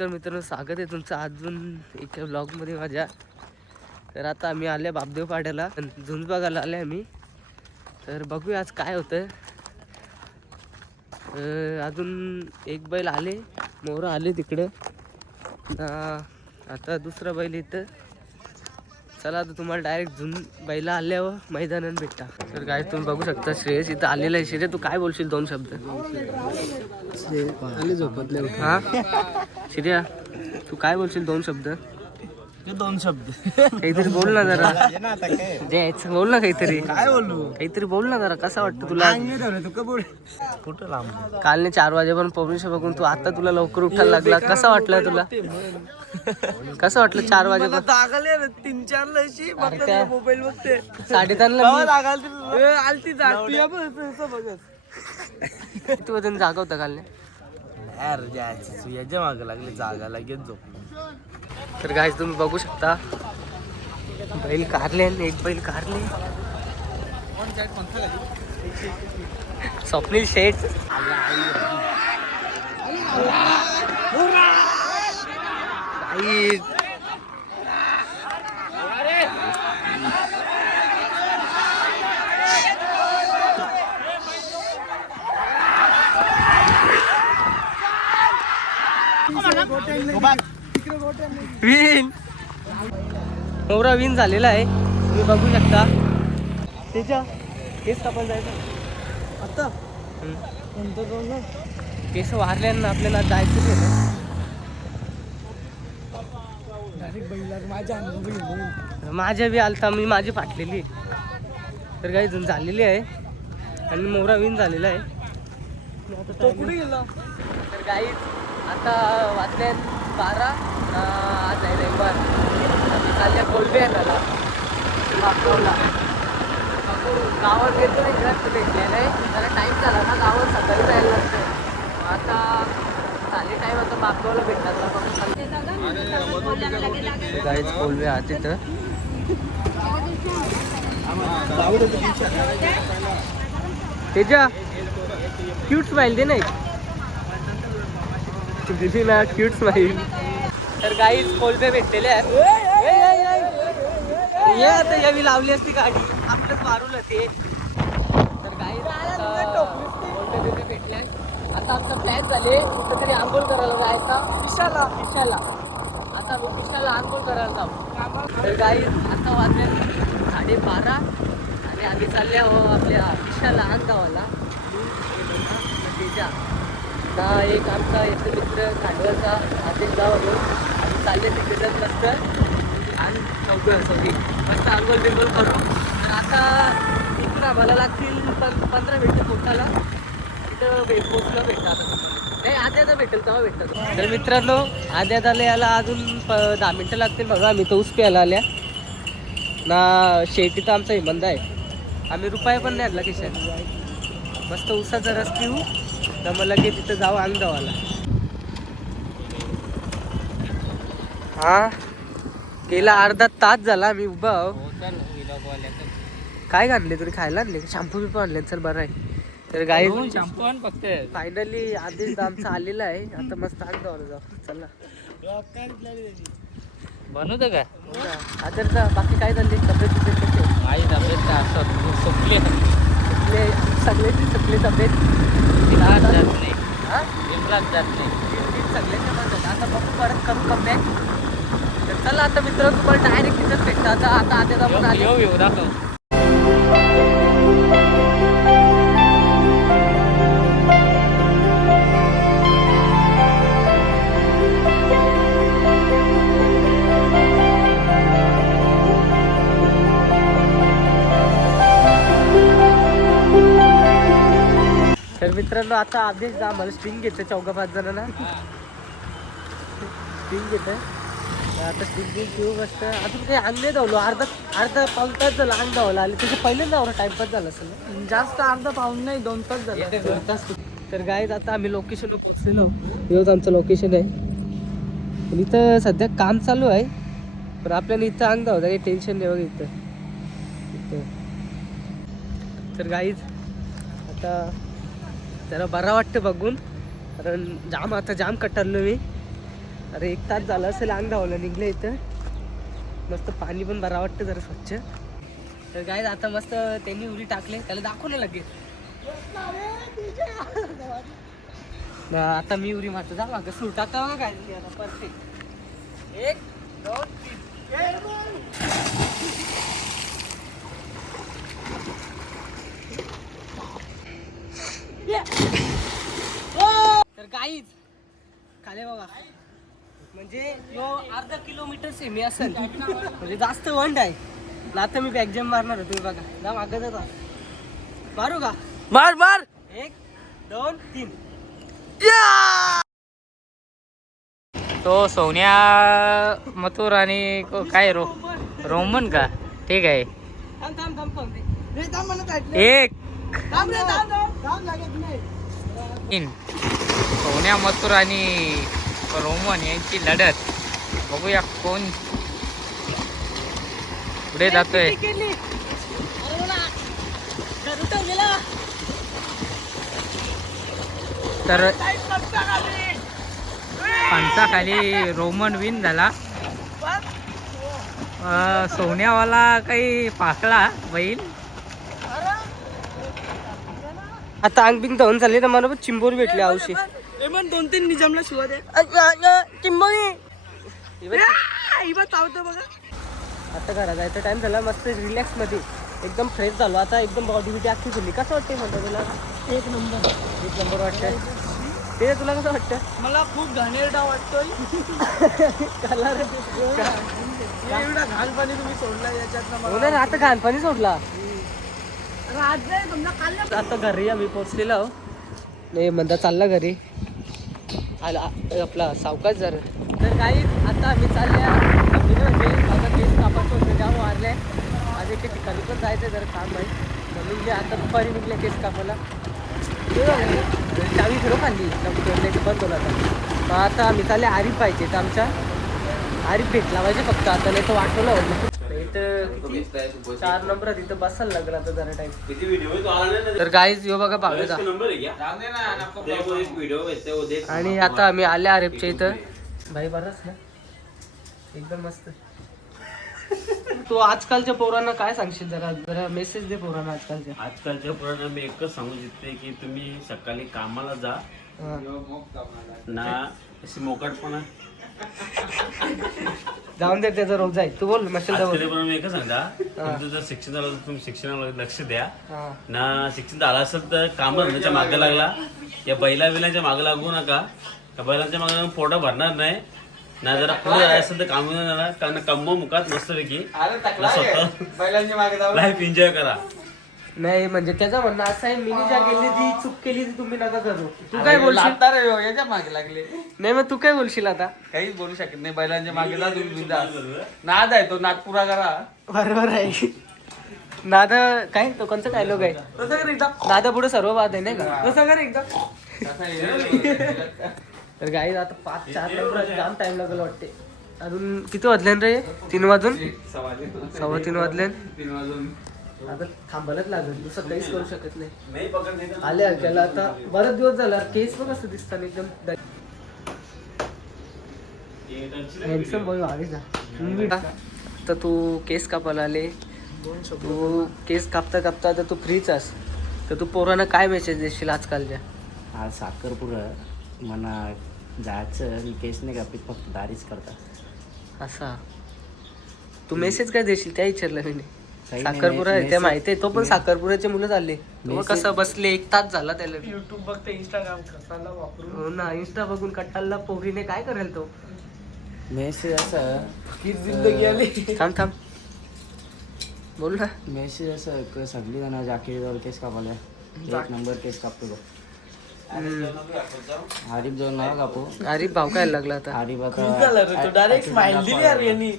नमस्कार मित्रांनो, स्वागत आहे तुमचं अजून एका ब्लॉगमध्ये माझ्या. तर आता आम्ही आले बापदेव पाड्याला, झुंज बघायला आले आम्ही. तर बघूया आज काय होतं. अजून एक बैल आले, मोरं आले तिकडं. आता दुसरा बैल इथं. चला आता तुम्हाला डायरेक्ट झुंज बैला आल्यावर मैदानात भेटता. तर काय तुम्ही बघू शकता, श्रेयस इथं आलेला आहे. श्रेय तू काय बोलशील 2 शब्द? हा श्रेया, तू काय बोलशील 2 शब्द? 2 शब्द काहीतरी बोल ना जरा. जयचं बोल ना काहीतरी. काय बोलू? काहीतरी बोल ना जरा. कसं वाटतं तुला? कुठं लांब? कालने 4 वाजेपर्यंत पब्लिश बघून तू आता तुला लवकर उठायला लागला. कसं वाटलं तुला? कसं वाटलं 4 वाजेपर्यंत? 3-4 मोबाईल बघते. 3:30 किती वजन जागा होता कालने? यार जायचं याच्या मागं लागले, जागा लगेच झोप. तर गाईस तुम्ही बघू शकता, बैल कारले आणि एक बैल कारले. स्वप्नील शेठ. विन मोरा विन झालेला आहे, तुम्ही बघू शकता. त्याच्या केस कापायला जायचं आता. केस वारल्यानं आपल्याला जायचं आहे. माझ्या बी आलता, मी माझी फाटलेली. तर काही जण झालेली आहे आणि मोरा विन झालेला आहे. कुठे गेला? तर काही आता वाजले 12. आज आहे रविवार. चालल्या कोलबे आहे त्याला बापगावला. गावात गेलो नाही, घरात भेटलेलं आहे. जरा टाईम झाला ना, गावात सकाळी जायला लागतं. आता झाले टाईम, आता बापगावला भेटतात. काहीच कोलबे आहात तिथं. त्याच्या क्यूट स्माईल दे नाही दिली ना, क्यूट स्माईल. तर गाईच कोलबे भेटलेले आहेत. ये आता यावी लावली असती गाडी, आपलंच मारूला ते. तर गाईच कोलबे भेटले. आता आमचा प्लॅन झाले कुठं तरी आंघोळ करायला जायचा. पिशाला आता मी पिशाला आंघोळ करायला जाऊ. तर गाईच आता वाजले 12:30 आणि आम्ही चालल्या आपल्या पिशाला अंगावाला. त्याच्या एक आमचा याचा मित्र खांडवरचा आदेश गाव होतो. आम्ही चालले तिकडे जात मस्त आणि मस्त आंघोळ बिंघोळ करू. तर आता इथून आम्हाला लागतील 15 मिनिटं पोचायला. तिथं पोचलं भेटतात नाही, आद्याला भेटेल तेव्हा भेटतात. तर मित्रांनो, आद्याला याला अजून 10 मिनिटं लागतील. बघा आम्ही तर ऊस प्यायला आल्या ना. शेती तर आमचा हिमंद आहे. आम्ही रुपये पण नाही आणला खिशात. मस्त ऊसाचा रस पिऊ, तर मग लगेच तिथं जाऊ अंगदावाला. हा गेला अर्धा तास झाला आम्ही उभा आहो. काय आणले तुम्ही? खायला आणले? शॅम्पू बिपू आणले? चल बरं आहे. तर गाई शॅम्पू आण फक्त. फायनली आदेश आमचा आलेला आहे. आता मस्त अंगदावाला जाऊ. चला बनवतं का आदरचा. बाकी काय झाले? तब्येत कशी? माझी तब्येत सुकली सगळ्याची सगळी तब्येत जात नाही. हां जात नाही. सगळ्यांच्या मदत. आता बघू परत करू कमबॅक. तर चला आता मित्र, तुम्हाला डायरेक्ट तिथंच भेटतं. आता आद्या आपण आले. येऊ दाखव. तर मित्रांनो, आता आदेश जा मला स्टिंग घेतं 4-5 जणांना. स्टिंग घेतं. आता स्टिंग घेऊ मस्त. अजून काही अंग नाही धावलो. अर्धा पाऊन तास झाला अंग धावला आले. त्याच्या पहिल्यांदा धावला टाइमपास झाला असेल. जास्त अर्धा पाऊन नाही, 2 तास झाला. 2 तास. तर गाईज आता आम्ही लोकेशनवर पोचलेलो. हेच आमचं लोकेशन आहे. पण इथं सध्या काम चालू आहे. पण आपल्याला इथं अंग धावता काही टेन्शन नाही बघ इथं. तर गाईज आता जरा बरं वाटतं बघून, कारण जाम कटारलो मी. अरे 1 तास झाला असेल अंग धावलं निघलं इथं. मस्त पाणी पण बरं वाटतं जरा स्वच्छ. तर गाईज आता मस्त त्यांनी उरी टाकले, त्याला दाखवलं लगेच. आता मी उरी मारतो, जा मागं सूट आता बघा काय आता परफेक्ट. 1 2 3 तर गाईज खाले बघा, म्हणजे यो अर्धा किलोमीटर सेमी असेल, म्हणजे जास्त वंड आहे ना. आता मी बॅक जम्प मारणार होतो, बघा जा मागं जाता. मारू का? मार मार. 1 2 3. तो सोन्या मथुर आणि काय रोमन का? ठीक आहे. थांब थांब थांब थांब रे, थांब मला ऐकलं. 1 थांब रे, थांब थांब थांब लागत नाही. 3 सोन्या मथुर आणि रोमन यांची लढत. बघूया कोण पुढे जातोय. केली. अरे मला घर उठवलेला. तर पंचाखाली रोमन विन झाला. सोन्यावाला काही पाकला बैल. आता अंग बिंग धावून चालले ना, मला चिंबोरी भेटली आवशी. 2-3 निजामला शिवा दे. चिंबोरी बघा. आता घरा जायचा टाइम झाला, मस्त रिलॅक्स मध्ये एकदम फ्रेश झालो. आता एकदम बॉडी बिटी अख्खी झाली. कसं वाटतंय म्हणतो तुला? 1 नंबर वाटतंय. ते तुला कसं वाटतं? मला खूप घाणेरडा वाटतोय. एवढा घाण पाणी तुम्ही सोडला याच्यात. आता घाण पाणी सोडला. आता घरी आम्ही पोहोचलेलो आहो. नाही म्हणता चालला घरी आला आपला सावकाश जरा. तर काही आता आम्ही चालल्या म्हणजे माझा केस कापायचं होतं, त्या मारले. आज एके ठिकाणी पण जायचं जरा काम आहे म्हणून मी आता दुपारी निघले केस कापायला. चावी फिरो खाल्ली बंद होता. मग आता आम्ही चालले आरिफ पाहिजे, तर आमच्या आरिफ भेटला पाहिजे फक्त. आता नाही तर वाटवलं होतं इथं 4 नंबर इथं बसायला लागलं आता जरा टाइम. तर गाईज यो बघा भावेचा. आणि आता आम्ही आले आरिफच्या इथं. भाई बरंच ना एकदम मस्त. तू आजकालच्या पोरांना काय सांगशील? जरा जरा मेसेज दे पोरांना आजकालच्या पोरांना मी एकच सांगू इच्छिते की तुम्ही सकाळी कामाला जा ना, अशी मोकाटपणा जाऊन दे, त्याचा रोग जाईल. तू बोल मशील मी एकच सांगा, तुमचं जर शिक्षण झालं तर तुम्ही शिक्षणाला लक्ष द्या ना. शिक्षण झालं असेल तर कामधंद्याच्या मागे लागला, या बैला बिलांच्या मागे लागू नका. त्या बैलांच्या मागे पोटा भरणार नाही ना. जरा पुढे जायचं असेल तर काम कारण कमव मुखात मस्तपैकी लाईफ एन्जॉय करा. नाही म्हणजे त्याचं म्हणणं असं आहे, मी ज्या केली ती चूक केली ती तुम्ही नका करू. तू काय बोलशील? याच्या मागे लागले नाही मग तू काय बोलशील आता? काहीच बोलू शकत नाही. बैलांच्या मागे जा तुम्ही बिंदास. नाद आहे तो, नाद पुरा करा. बरोबर आहे. नादा काय तो कोणता डायलॉग आहे? तसं कर एकदा, नादा पुढे सर्व बात आहे नाही का? तसं कर एकदा. तर गाई आता 5-4 नंबर जाम टाइम लागेल वाटते. अजून किती वाजले रे? 3 वाजून 3:15 वाजले. आता थांबायलाच लागेल, दुसरं काहीच करू शकत नाही. आले त्याला आता बरेच दिवस झाला. केस पण असं दिसतात एकदम हँडसम बॉय. आले जा तर तू केस कापायला आले. तू केस कापता कापता आता तू फ्रीच आहेस, तर तू पोरांना काय मेसेज देशील आजकालच्या? आज साखरपुडा म्हणा जायचं आणि केस नाही कापीत, फक्त दारीच करता. असा तू मेसेज काय देशील त्या विचारलं मी. काही नाही, साखरपुरा आहे ते message- माहिती आहे. तो पण साखरपुऱ्याचे मुलं चालले. तो message- कसं बसले 1 तास झाला त्याला. युट्यूब बघते, इंस्टाग्राम कसाला वापरून. हो ना, इंस्टा बघून कट्टाला पोरीने काय करेल तो. मेसेज असं ही जिंदगी आली. थांब थांब बोल ना. मेसेज असं सगळी जण जाकीरवर केस कापायला 1 नंबर केस कापतो बघ. आरिफ जाऊन नाव कापू. आरिफ भाव काय लागला आता. आरिफ तो डायरेक्ट स्माइल दिली यार यांनी.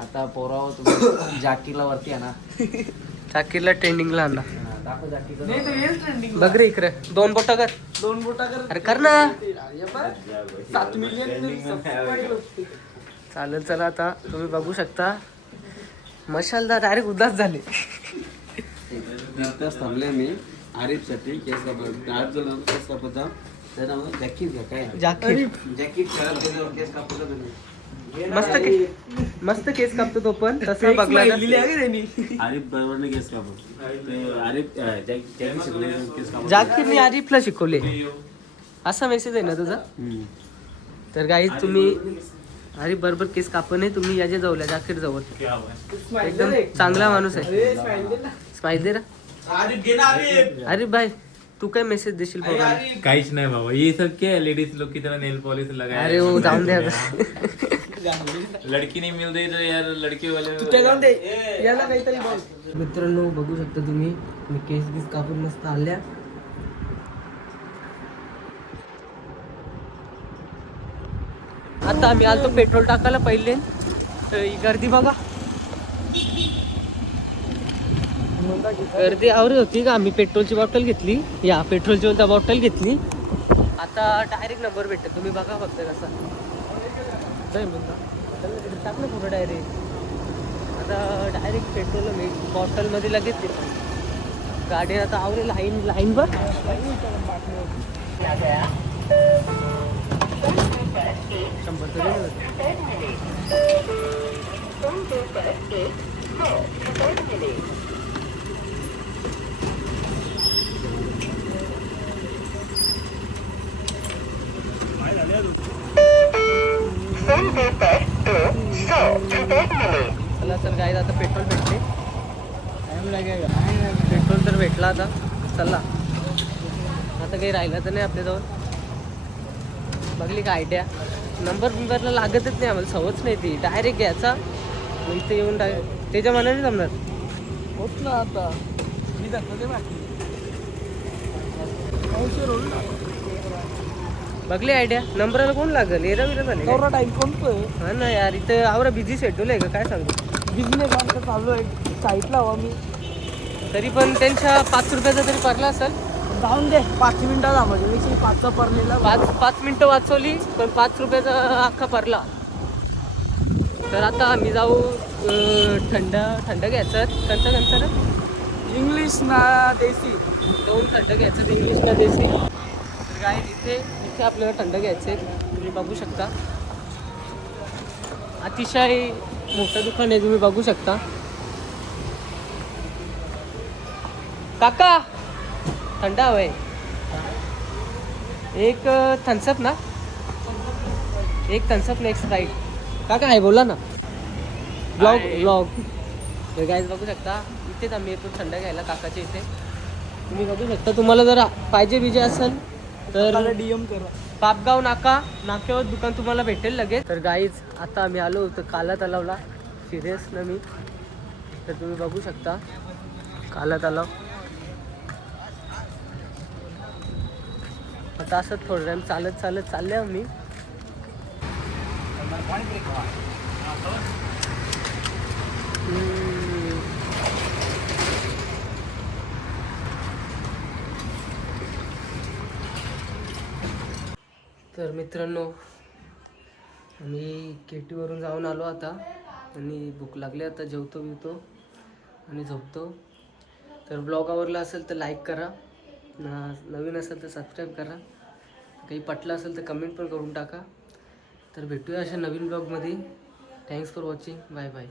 आता पोराव तुम्ही जाकीरला वरती आहे ना. जाकीरला ट्रेंडिंगला आणला. दाखव जाकीर. नाही तो येईल ट्रेंडिंग. बघ रे इकडे 2 बोटा कर. 2 बोटा कर. अरे कर ना. 7 मिलियन चालेल. चला आता तुम्ही बघू शकता मशालदा डायरेक्ट उदास झाले. थांबले मी आरिफसाठी केस कापायचा. केस कापायचा जरा मग जॅकेट घ्या काय जाकीर जॅकेट खराब केल्यावर केस कापतो तुम्ही मस्त केस कापतो तो पण तसं बघला आरिफ बरोबर केस कापतो आरिफ जॅकेट शिकले केस कापतो जाकीरने आरिफला शिकवले असा मेसेज आहे ना तुझा. तर गाईज तुम्ही आरिफ बरोबर केस कापणे तुम्ही याच्या जवळ जाकीर जवळ एकदम चांगला माणूस आहे. स्माइल दे रा आरिफ भाई तू काय मेसेज देशील बघा. काहीच नाही बाबा ये सब क्या लेडीज लोग की तरह नेल पॉलिश लगाया अरे वो जाऊन द्या लड़की नहीं मिल रही तो यार लड़के वाले याला काहीतरी बोल. मित्रांनो बघू शकता तुम्ही मी केस बीस कापून मस्त आल्या. आता आम्ही आलतो पेट्रोल टाकायला पहिले तर ही गर्दी बघा. गर्दी आवरी होती का. आम्ही पेट्रोलची बॉटल घेतली या पेट्रोलची बॉटल घेतली. आता डायरेक्ट नंबर भेटतो तुम्ही बघा फक्त कसा टाक ना पुढं डायरेक्ट. आता डायरेक्ट पेट्रोल मी बॉटलमध्ये लगेच देतो. गाडी आता आवरे लाईन बघ. शंभर चला तर काय आता पेट्रोल भेटले. पेट्रोल तर भेटला आता. चला आता काही राहिलं तर नाही आपल्याजवळ. बघली का आयडिया. नंबरला लागतच नाही आम्हाला सवच नाही ती. डायरेक्ट घ्यायचा इथे येऊन त्याच्या मनाने जमणार होत ना. आता मी दाखवते बाकी बघली आयडिया. नंबरला कोण लागेल एरा विरा झाले टाइम कोणतोय. हा ना यार इथं आवरा बिझी शेड्यूल आहे का काय सांगतो. बिझनेस आमचा चालू आहे साईटला हवा मी. तरी पण त्यांच्या 5 रुपयाचा तरी पडला असेल. जाऊन दे 5 मिनिटात म्हणजे 5चा पडलेला 5 मिनिटं वाचवली पण 5 रुपयाचा अख्खा पडला. तर आता आम्ही जाऊ थंड घ्यायचं. कंचा इंग्लिश ना देसी. दोन थंड घ्यायचं इंग्लिश ना देसी. तर काय इथे आपल्याला थंड घ्यायचे तुम्ही बघू शकता. अतिशय मोठं दुकान आहे तुम्ही बघू शकता. काका थंड हवंय एक थम्सअप ना. एक थम्सअप ना एक स्प्राईट. काका आहे बोला ना. ब्लॉग तर गाईज बघू शकता इथेच आम्ही येतो थंड घ्यायला काकाच्या इथे. तुम्ही बघू शकता. तुम्हाला जर पाहिजे बिजे असेल तर DM करा. पापगाव नाक्यावर दुकान तुम्हाला भेटेल लगेच. तर गाईज आता आम्ही आलो होतो काला तलावला. सिरियस ना मी. तर तुम्ही बघू शकता काला तलाव. आता असं थोडं टाइम चालत चालले आम्ही. तर मित्रांनो आम्ही केटीवरून जाऊन आलो आता आणि भूक लागली. आता जेवतो आणि झोपतो. तर ब्लॉग आवडला असेल तर लाईक करा. नवीन असेल तर सबस्क्राईब करा. काही पटलं असेल तर कमेंट पण करून टाका. तर भेटूया अशा नवीन ब्लॉगमध्ये. Thanks for watching. Bye bye.